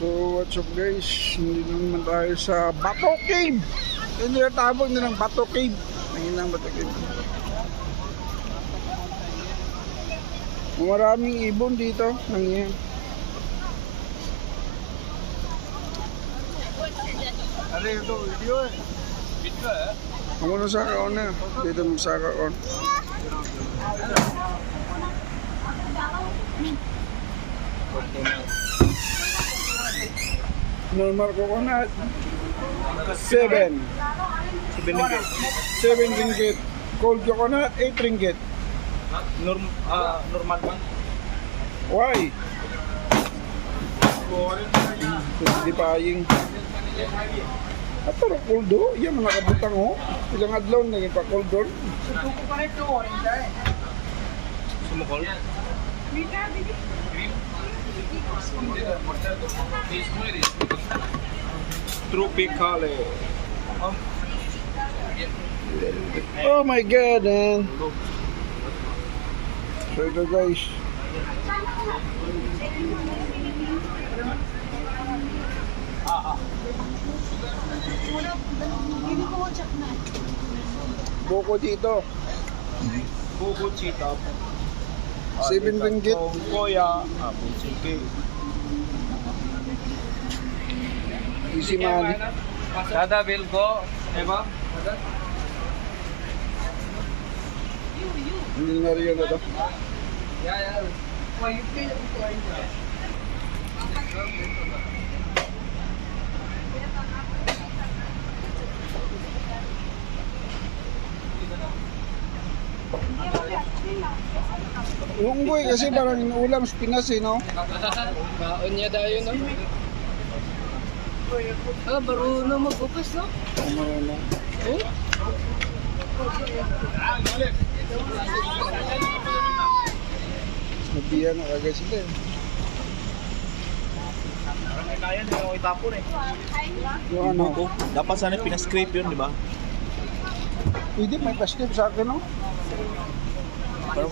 So what's up guys, hindi naman tayo sa Bato Cave. Hindi na tabog na ng Bato Cave. Nanginang Bato Cave. Maraming ibon dito. Nangiyan. Ano ito? Video eh. Video eh. Ako na sa kaon na. Dito magsaka on. Normal coconut 7 ringgit. 7 ringgit. Cold coconut 8 ringgit. Normal one. Why? Hindi paying. At pero cold do, yan mga kabutang ho. Ilang adlaw na yung pa-cold doon. Sumukol? Tropicale. Oh my god, man. So ito guys. Buko dito. Buko chita. 7 ringgit. Koya. Buchike. Easy money. Dada will go. Eva? Hindi na rin na to. Yeah. Unggoy kasi parang inuulam sa Pinas eh, no? Baon niya dayo, no? Baro na magbukas, no? Ano. Eh? Nabiyan na agad sila eh. Kaya nila ako itapon eh. Yung ano, Dapat sana pinascrape yun, di ba? pwede may pastip sa akin, no? Pero